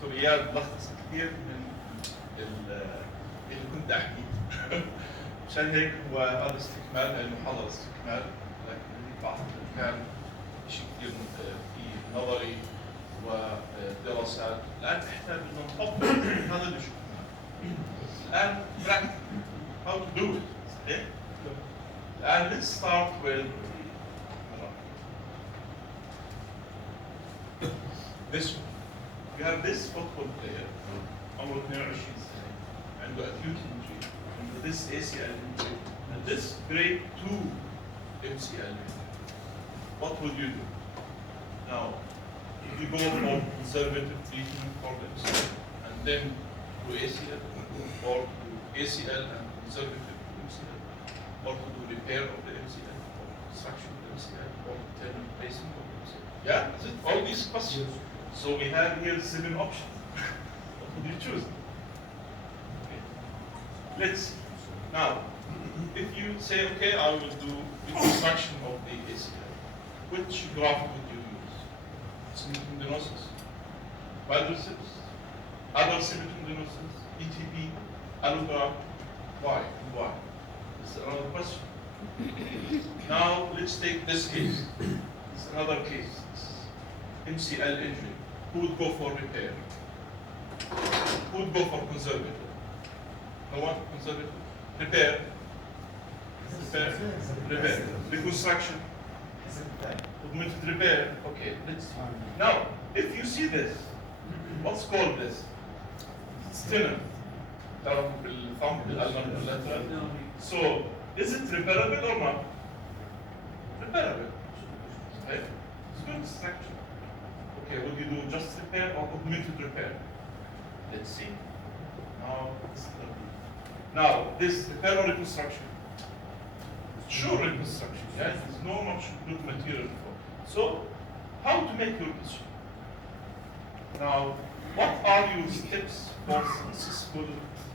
دكتور اياد لخص كثير من اللي كنت احكيه. مشان هيك هو هذا استكمال للمحاضره استكمال، لكن بعض كان شيء كثير في نظري ودراسات. الان احنا بدنا نطبق هذا اللي شفناه. الان practical how to do it. صحيح؟ الان let's start with this one. You have this football player عمره 22 سنة عنده acute injury and this ACL injury and this grade 2 MCL injury. What would you do? Now, if you go for conservative treatment for the MCL and then to ACL or to ACL and conservative MCL or to do repair of the MCL or construction of the MCL or internal replacement of the MCL. Yeah, is it all these questions? So we have here 7 options. What would you choose? Okay. Let's see. Now, if you say, okay, I will do reconstruction of the ACL, which graft would you use? Tendinosis, quadriceps, other tendinosis, ETP, allograft. Why? And why? This is another question. Now, let's take this case. This is another case. This is MCL injury. Who would go for repair? Who would go for conservative? No one? Conservative? Repair? Repair? Repair. Reconstruction? Augmented repair? Okay, let's see. Now, if you see this, what's called this? Sternum. So, is it repairable or not? Repairable. Okay? It's good structure. Okay, would you do just repair or augmented repair? Let's see. Now, this repair or reconstruction? Sure, reconstruction. Yes, there's no much good material for. So, how to make your decision? Now, what are your steps for successful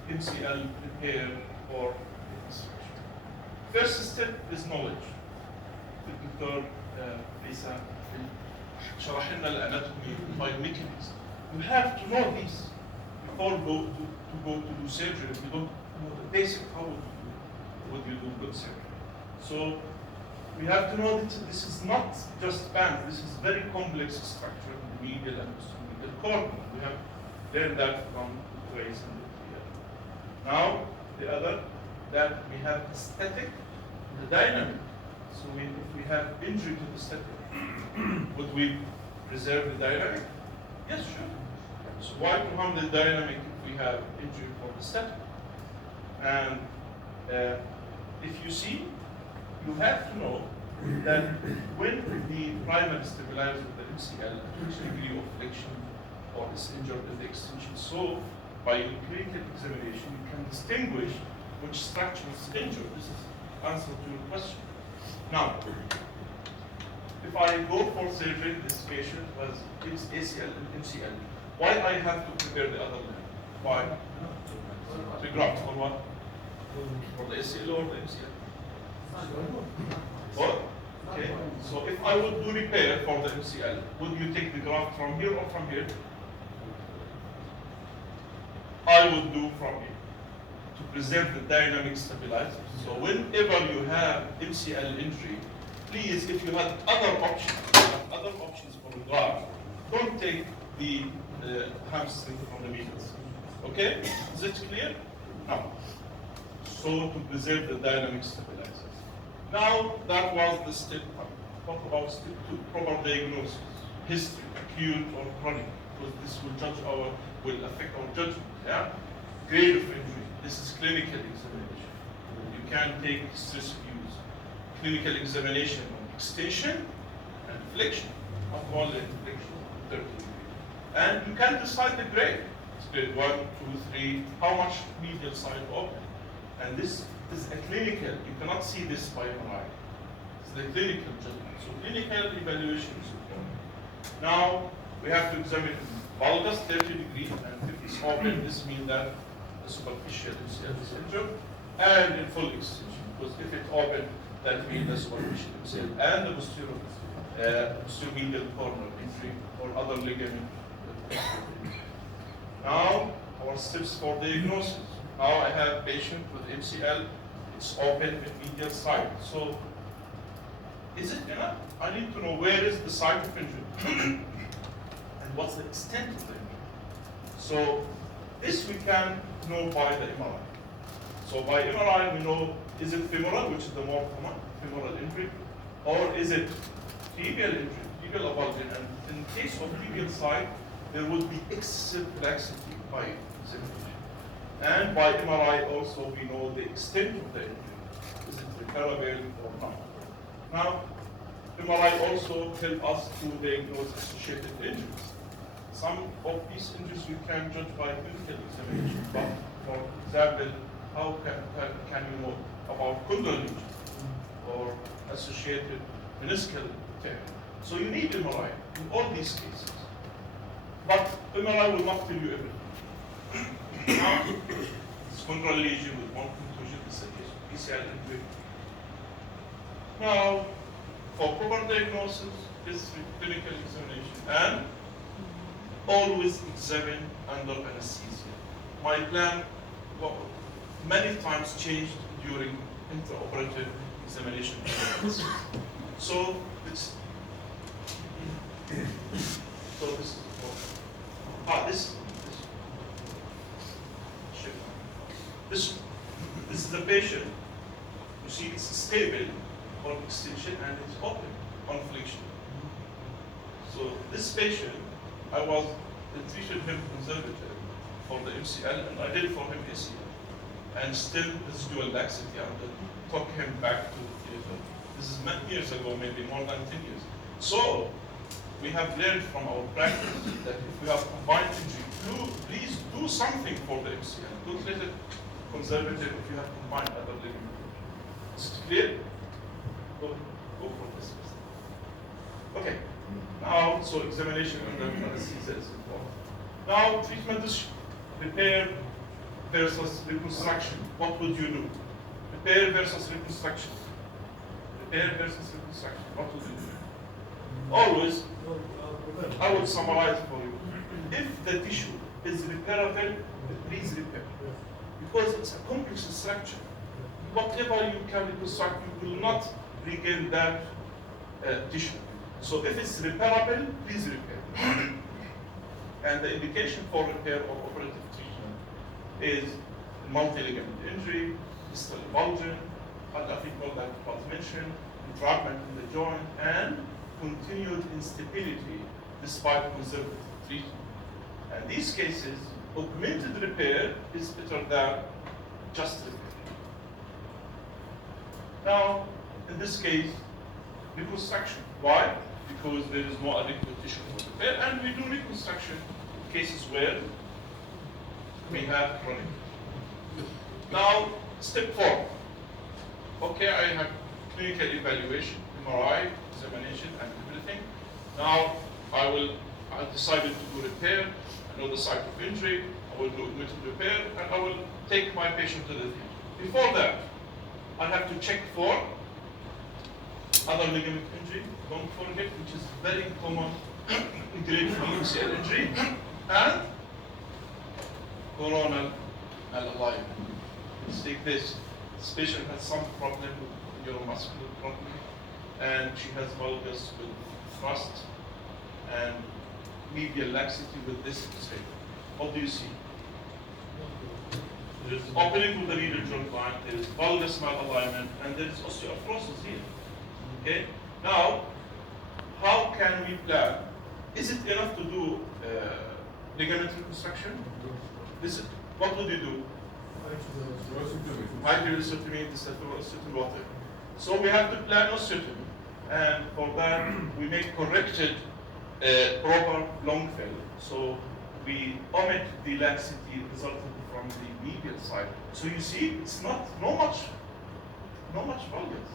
MCL repair or reconstruction? First step is knowledge. الدكتور فيها شرح لنا الاناتومي والميكانيزم. You have to know this before to do surgery. If you don't know the basic, how would you do good surgery? So we have to know that this is not just band. This is very complex structure in the medial and the corner. We have learned that from the race and the theory. Now the other that we have aesthetic, the dynamic. So if we have injury to the aesthetic, would we preserve the dynamic? Yes, sure. So why to harm the dynamic if we have injury for the static? And if you see, you have to know that when the primary stabilizer of the MCL at which degree of flexion or is injured in the extension. So by clinical examination, you can distinguish which structure is injured. This is answer to your question. Now, if I go for surgery, this patient was ACL and MCL. Why I have to prepare the other leg? Why? To graft for what? For the ACL or the MCL? What? Okay. So if I would do repair for the MCL, would you take the graft from here or from here? I would do from here to preserve the dynamic stabilizer. So whenever you have MCL injury, please, if you have other options for the graft, don't take the hamstring from the medials. Okay? Is it clear? Now, so to preserve the dynamic stabilizer. Now, that was the step 1. Talk about step 2, proper diagnosis, history, acute or chronic, because this will affect our judgment. Yeah? Grade of injury. This is clinical examination. You can take stress views. Clinical examination on extension and flexion, not only flexion, 30 degrees. And you can decide the grade. It's grade 1, 2, 3, how much medial side open. And this is a clinical, you cannot see this by your eye. It's the clinical judgment. So clinical evaluation is important. Now we have to examine valgus 30 degrees, and if it's open, this means that the superficial MCL is injured, and in full extension, because if it's open, that means the superficial MCL and the posterior medial corner injury or other ligament. or steps for diagnosis. Now I have patient with MCL, it's open with medial side. So is it enough? I need to know where is the site of injury and what's the extent of the injury. So this we can know by the MRI. So by MRI we know, is it femoral, which is the more common femoral injury, or is it tibial injury, tibial avulsion, and in case of tibial side, there would be excessive laxity by examination. And by MRI also we know the extent of the injury. Is it repairable or not? Now, MRI also help us to diagnose associated injuries. Some of these injuries we can judge by clinical examination, but for example, how can you know about condyle injury or associated meniscal tear? So you need MRI in all these cases. But MRI will not tell you everything. Now, it's condyle lesion with one contusion, it's a PCL injury. Now, for proper diagnosis, is clinical examination and always examine under anesthesia. My plan many times changed during intraoperative examination. So this is this is the patient. You see, it's stable on extension and it's open on flexion. So this patient, I treated him conservative for the MCL, and I did for him ACL, and still residual laxity, and took him back to the theater. This is many years ago, maybe more than 10 years. So we have learned from our practice that if we have combined injury, please do something for the MCL. Don't let it conservative if you have combined other ligament. Is it clear? Go for this. Okay. Now, so examination under anesthesia is important. Now, treatment is repair versus reconstruction. What would you do? Repair versus reconstruction. Repair versus reconstruction. What would you do? Always, I will summarize for you. If the tissue is repairable, please repair. Because it's a complex structure. Whatever you can reconstruct, you will not regain that tissue. So if it's repairable, please repair. And the indication for repair or operative treatment is multi-ligament injury, distal avulsion, adaphical like was mentioned, entrapment in the joint, and continued instability despite conservative treatment. And these cases, augmented repair is better than just repair. Now, in this case, reconstruction. Why? Because there is no adequate tissue for repair, and we do reconstruction in cases where we have chronic. Now, step 4. Okay, I have clinical evaluation, MRI, examination, and everything. Now, I decided to do repair. I know the site of injury. I will do augmented repair, and I will take my patient to the theater. Before that, I have to check for other ligament injury, don't forget, which is very common in grade 3 MCL injury, and coronal malalignment. Let's take this. This patient has some problem with neuromuscular problem, and she has valgus with thrust and medial laxity with this X-ray. What do you see? There is opening of the medial joint line, there is valgus malalignment, and there is osteoarthrosis here. Okay? Now, how can we plan? Is it enough to do ligament reconstruction? What would you do? Hydrolysotomy, osteotomy. So we have to plan osteotomy, and for that we make corrected proper long fill. So we omit the laxity resulting from the medial side. So you see, it's not much valgus.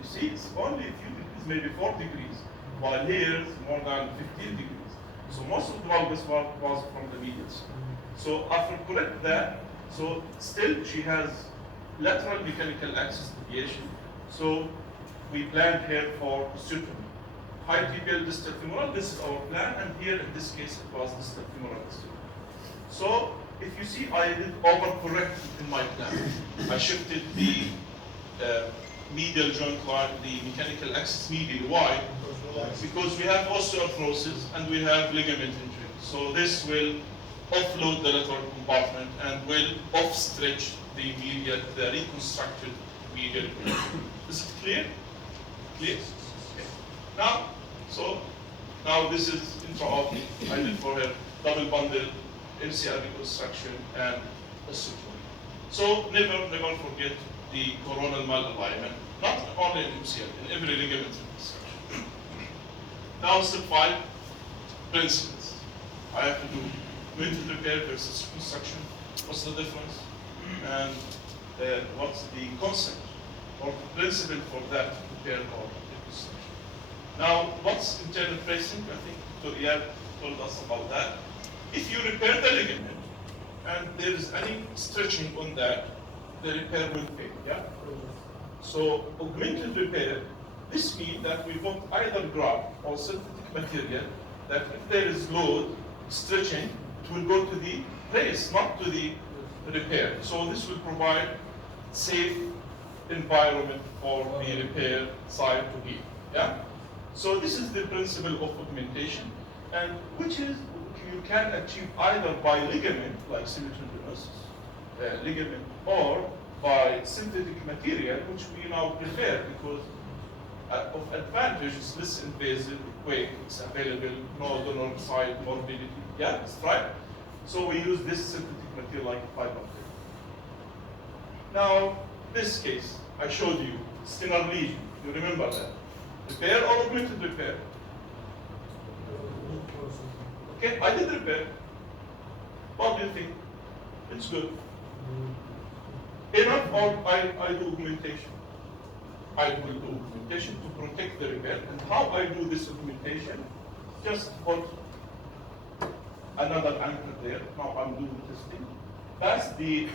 You see, it's only a few degrees, maybe 4 degrees, while here it's more than 15 degrees. So most of the valgus was from the medial side. So after correct that, so still she has lateral mechanical axis deviation. So we planned here for osteotomy. High tibial distal femoral, this is our plan, and here in this case it was distal femoral osteotomy. So if if you see, I did overcorrect in my plan. I shifted the medial joint line, the mechanical axis medial. Why? Because we have osteoarthrosis and we have ligament injury. So this will offload the lateral compartment and will off-stretch the medial, the reconstructed medial. Is it clear? Clear? Okay. Now this is intraoptic. I did for her double bundle, MCL reconstruction, and osteotomy. So never forget the coronal malalignment, not only in MCL, in every ligament reconstruction. Now step 5, principles. I have to do mental repair versus reconstruction. What's the difference? And what's the concept or the principle for that repair or reconstruction? Now, what's internal bracing? I think Dr. Iyad told us about that. If you repair the ligament and there is any stretching on that, the repair will fail. Yeah. So augmented repair. This means that we put either graft or synthetic material that if there is load, stretching, it will go to the brace, not to the repair. So this will provide safe environment for the repair side to heal. Yeah? So this is the principle of augmentation, and which is you can achieve either by ligament, like semitendinosus, ligament, or by synthetic material, which we now prefer because of advantage, it's less invasive, quick, it's available, no donor side morbidity. Yeah, that's right. So we use this synthetic material like fiber. Now, this case, I showed you, stinger lesion. You remember that? Repair or augmented repair? Okay, I did repair. What do you think? It's good. Enough or I do augmentation? I will do augmentation to protect the repair. And how I do this augmentation? Just put another anchor there. Now I'm doing testing. That's the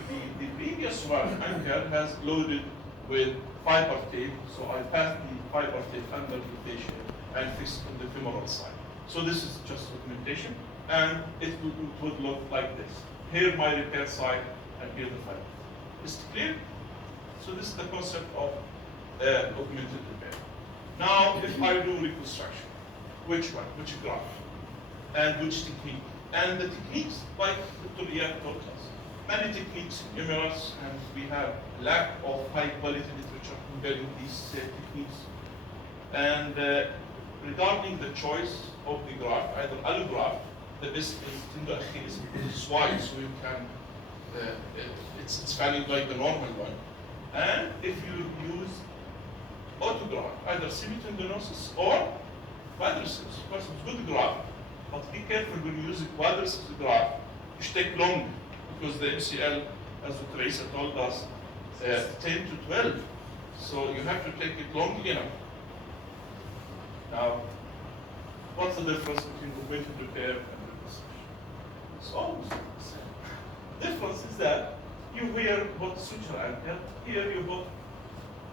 previous one anchor has loaded with fiber tape. So I pass the fiber tape under the fascia and fix on the femoral side. So this is just augmentation, and it would look like this. Here my repair side, and here the fiber. Is it clear? So this is the concept of augmented repair. Now, if I do reconstruction, which one? Which graft? And which technique? And the techniques, like Dr. Iyad taught us, many techniques numerous, and we have lack of high quality literature comparing these techniques. And regarding the choice of the graft, either allograft, the best is tender Achilles because it's wide, so you can, it's valid like the normal one. And if you use autograft, either semitendinosus or quadriceps, of course it's good graft, but be careful when you use a quadriceps graft, you should take long, because the MCL, as Dr. Isa told us, 10 to 12. So you have to take it long enough. Now, what's the difference between augmented repair and reconstruction? It's almost the same. The difference is that you here put suture anchor, here you put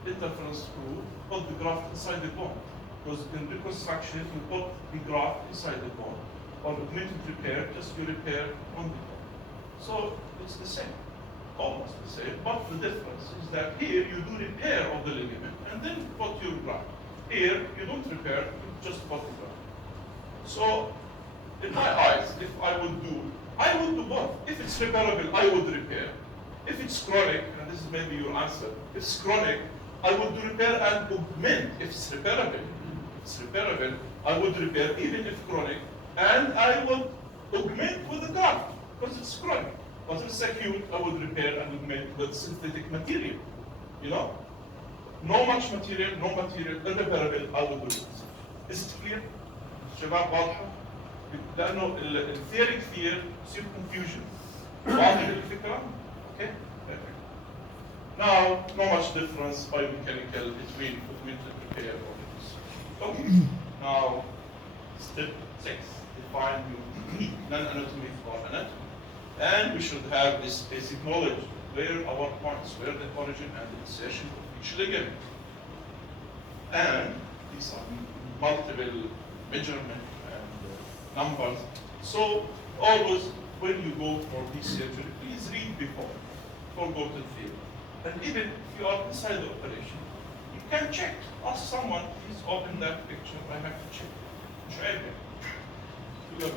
interference screw, put the graft inside the bone. Because in reconstruction, you put the graft inside the bone. On augmented repair, just you repair on the bone. So it's the same, almost the same, but the difference is that here you do repair of the ligament and then put your graft. Here you don't repair, you just put the graft. So in my eyes, if I would do both. If it's repairable, I would repair. If it's chronic, and this is maybe your answer, if it's chronic, I would do repair and augment if it's repairable. If it's repairable, I would repair even if chronic, and I would augment with the graft. Because it's chronic. But if it's acute, I would repair and augment with synthetic material. You know? No much material, no material, irreparable, I would do it. Is it clear? شباب واضحة؟ لأنه الثيوري كثير يصير confusion. واضح الفكرة؟ Okay? Perfect. Now, no much difference biomechanical between augmented repair or reconstruction. Okay. Now, step 6. Define your non-anatomy for anatomy. And we should have this basic knowledge, where our points, where the origin and the insertion of each ligament. And these are multiple measurement and numbers. So always when you go for this surgery, please read before go to the field. And even if you are inside the operation, you can check. Ask someone, please open that picture, I have to check. مش عيب يعني.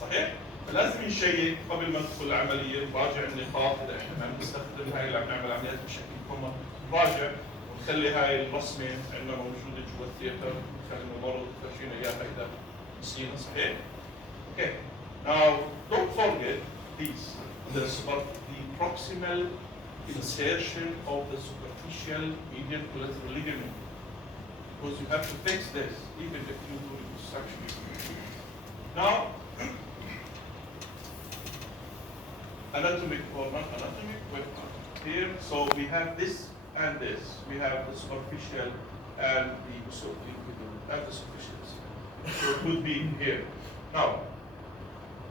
صحيح؟ فلازم نشيك قبل ما ندخل العملية، نراجع النقاط إذا احنا ما بنستخدم هاي اللي عم نعمل عمليات بشكل كومن، نراجع ونخلي هاي الرسمة عندنا موجودة جوا الثياتر، نخلي الممرض يفرجينا إياها إذا نسينا صحيح؟ Okay. Now don't forget these. The proximal insertion of the superficial medial collateral ligament. Because you have to fix this even if you do reconstruction. Now, anatomic or non-anatomic, here, so we have this and this. We have the superficial and the superficial. So it would be here. Now,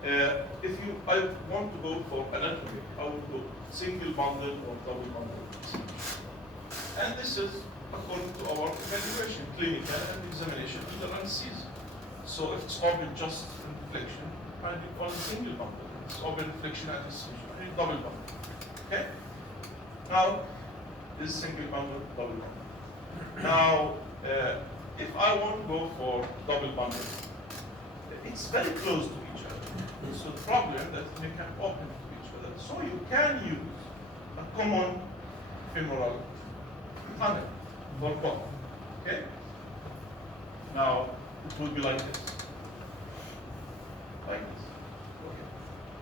if I want to go for anatomy, I would go single bundle or double bundle. And this is according to our evaluation, clinical and examination under anesthesia. So if it's open just inflection, I do call it single bundle. If it's open inflection and incision, I do double bundle. Okay? Now, this is single bundle, double bundle. Now, if I want to go for double bundle, it's very close to each other. So the problem that they can open to each other. So you can use a common femoral tunnel for both. Okay? Now it will be like this. Like this. Okay.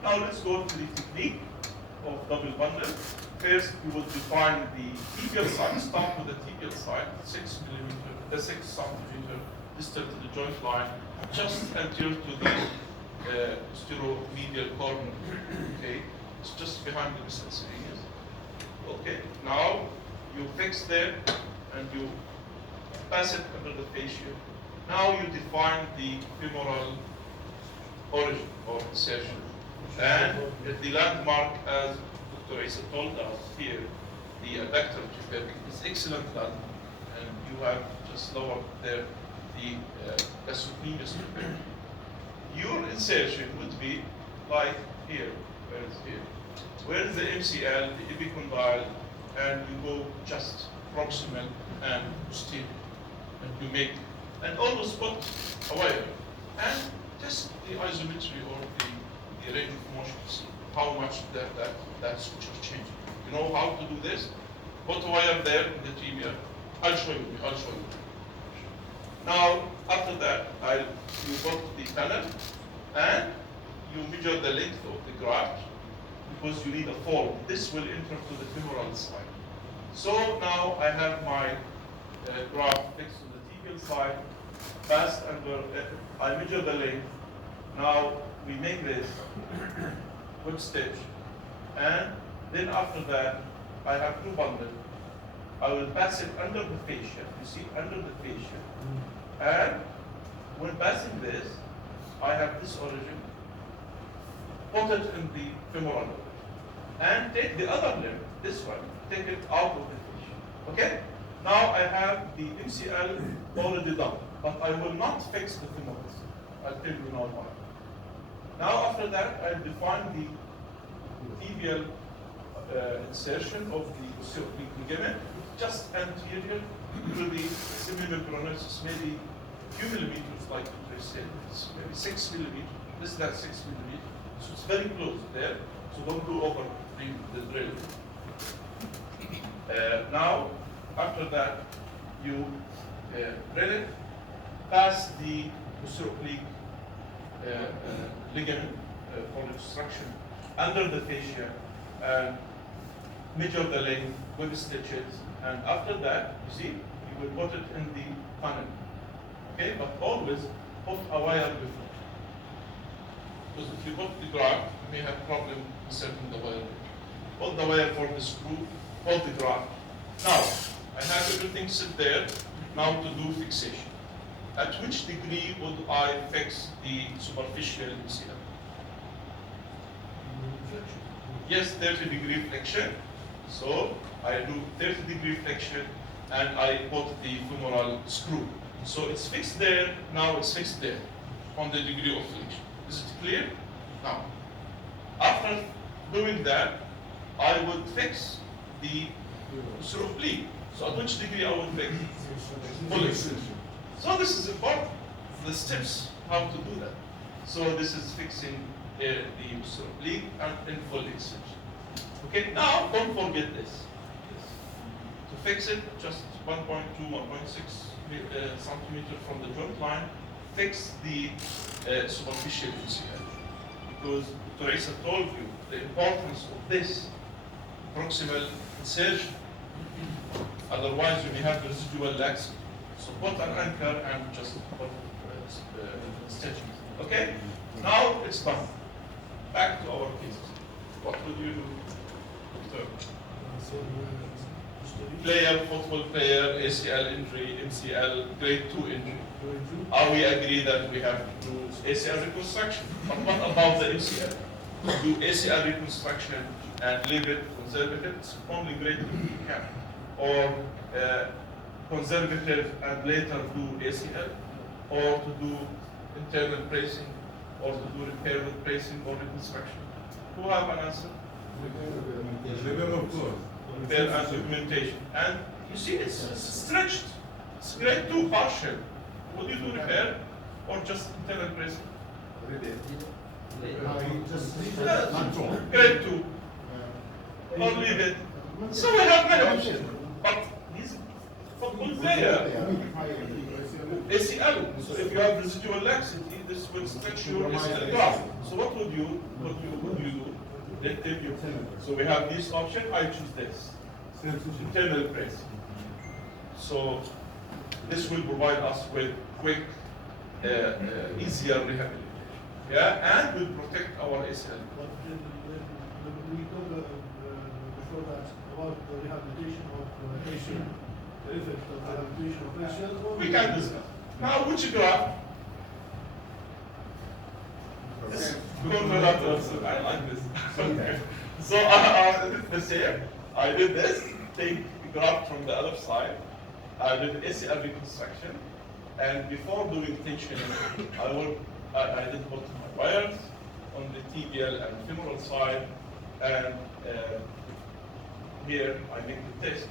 Now let's go to the technique of double bundle. First we will define the tibial side. Start with the tibial side, 6 centimeter distal to the joint line, just anterior to the steromedial corner. Okay, it's just behind the distal series. Okay, now you fix there and you pass it under the fascia. Now you define the femoral origin or insertion, and the landmark, as Dr. Isa told us here, the adductor tubercle is excellent landmark, and you have just lowered there the gastrocnemius tubercle. Your insertion would be like here. Where is here? Where is the MCL, the epicondyle, and you go just proximal and posterior, and you make, and always put a wire and test the isometry or the range of motion to see how much that switch is changing. You know how to do this? Put a wire there in the tibia. I'll show you. Now, after that, you put the tunnel and you measure the length of the graft because you need a fold. This will enter to the femoral side. So now I have my graft fixed to the tibial side, passed under, I measure the length. Now we make this with stitch, and then after that I have two bundles. I will pass it under the fascia, you see, under the fascia. And when passing this, I have this origin, put it in the femoral origin, and take the other limb, this one, take it out of the fascia. Okay? Now I have the MCL already done, but I will not fix the femoral. I'll tell you now why. Now after that, I define the tibial insertion of the osteoblique ligament, just anterior to the semimembranosus, maybe a few millimeters, like I said, maybe 6 millimeters, less than 6 millimeters. So it's very close there, so don't go over the drill. Now, after that, you drill it, pass the osteoblique ligament for reconstruction under the fascia, and measure the length with stitches, and after that, you see, you will put it in the funnel. Okay, but always put a wire before. Because if you put the graft, you may have problem inserting the wire. Put the wire for the screw, hold the graft. Now, I have everything set there, now to do fixation. At which degree would I fix the superficial MCL? Yes, 30-degree flexion. So I do 30-degree flexion and I put the femoral screw. So it's fixed there, now it's fixed there on the degree of flexion. Is it clear? Now, after doing that, I would fix the cerebellum. So at which degree I would fix? Full extension. So this is important. The steps how to do that. So this is fixing the cerebellum and in full extension. Okay, now don't forget this. To fix it, just 1.2, 1.6 centimeter from the joint line, fix the superficial MCL. Because Teresa told you the importance of this proximal insertion. Otherwise, you may have residual laxity. So put an anchor and just put stitches. Okay? Now it's done. Back to our case. What would you do? Player, football player, ACL injury, MCL, grade 2 injury. Are we agree that we have to do ACL reconstruction? But what about the MCL? Do ACL reconstruction and leave it conservative? It's only grade 2 you can. Or conservative and later do ACL, or to do internal bracing, or to do repair with bracing or reconstruction. Who have an answer? Repair and documentation. And you see it's stretched. It's grade 2 partial. Would you do repair or just internal bracing? Grade 2. Or leave it. So we have many options. But he's football player. ACL. So if you have residual laxity, this will stretch your ACL graft. So what would you do? So we have this option. I choose this. Internal bracing. So this will provide us with quick, easier rehabilitation. Yeah, and will protect our ACL. But we talked before that about the rehabilitation of ACL, the effect of rehabilitation of ACL. We can discuss. Now, which graph? This contralateral. I like this. Okay. So the same. I did this. Take the graph from the other side. I did ACL reconstruction, and before doing tensioning, I did put my wires on the tibial and femoral side, and here I make the test.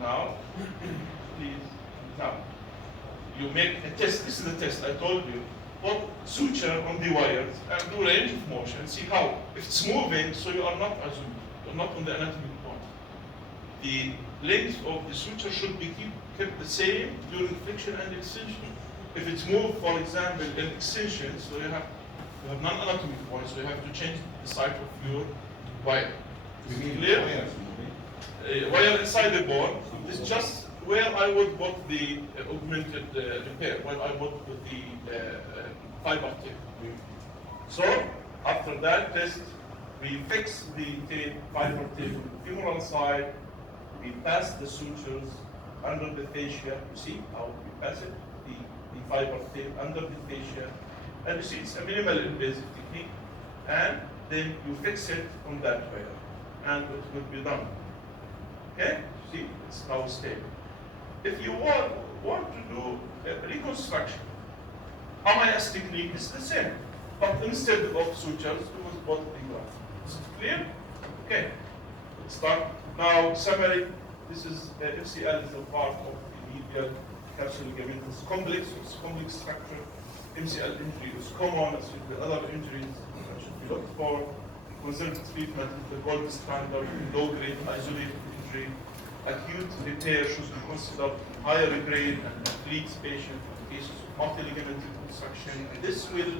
Now, please, now, you make a test. This is the test I told you. Put suture on the wires and do range of motion. See how, if it's moving, so you are not assuming, you're not on the anatomical point. The length of the suture should be kept the same during flexion and extension. If it's moved, for example, in extension, so you have non-anatomical points, so you have to change the site of your wire. Is it clear? Wire inside the bone. This is just where I would put the augmented repair, where I would put the fiber tape. So after that test, we fix the fiber tape on the femoral side. We pass the sutures under the fascia. You see how we pass it, the fiber tape under the fascia, and you see it's a minimal invasive technique. And then you fix it on that way, and it will be done. Okay, see, it's now stable. If you want to do a reconstruction, MIS technique is the same, but instead of sutures, we will put the graft. Is it clear? Okay, let's start. Now, summary, this is MCL is a part of the medial capsule ligamentous complex. It's complex structure. MCL injury is common as with the other injuries that should be looked for. Conservative treatment is the gold standard, low-grade isolated injury. Acute repair should be considered higher grade and treats patient in cases of multi-ligament reconstruction. And this will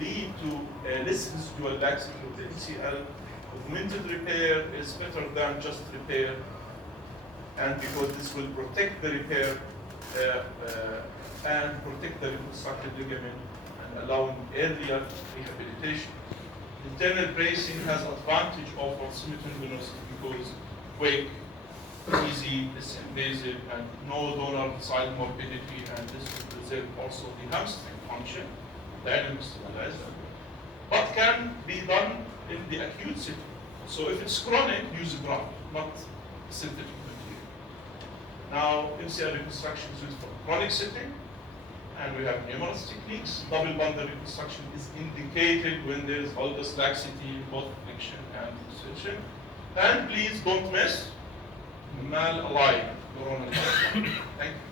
lead to less residual laxity of the MCL. Augmented repair is better than just repair, and because this will protect the repair and protect the reconstructed ligament and allowing earlier rehabilitation. Internal bracing has advantage over semi-tendinosis because quick, easy, less invasive, and no donor side morbidity, and this will preserve also the hamstring function, dynamics, but can be done in the acute setting. So if it's chronic, use graft, not synthetic material. Now, MCL reconstruction is used for chronic setting, and we have numerous techniques. Double bundle reconstruction is indicated when there is valgus laxity, both flexion and extension. And please don't miss mal-aligned coronal. Thank you.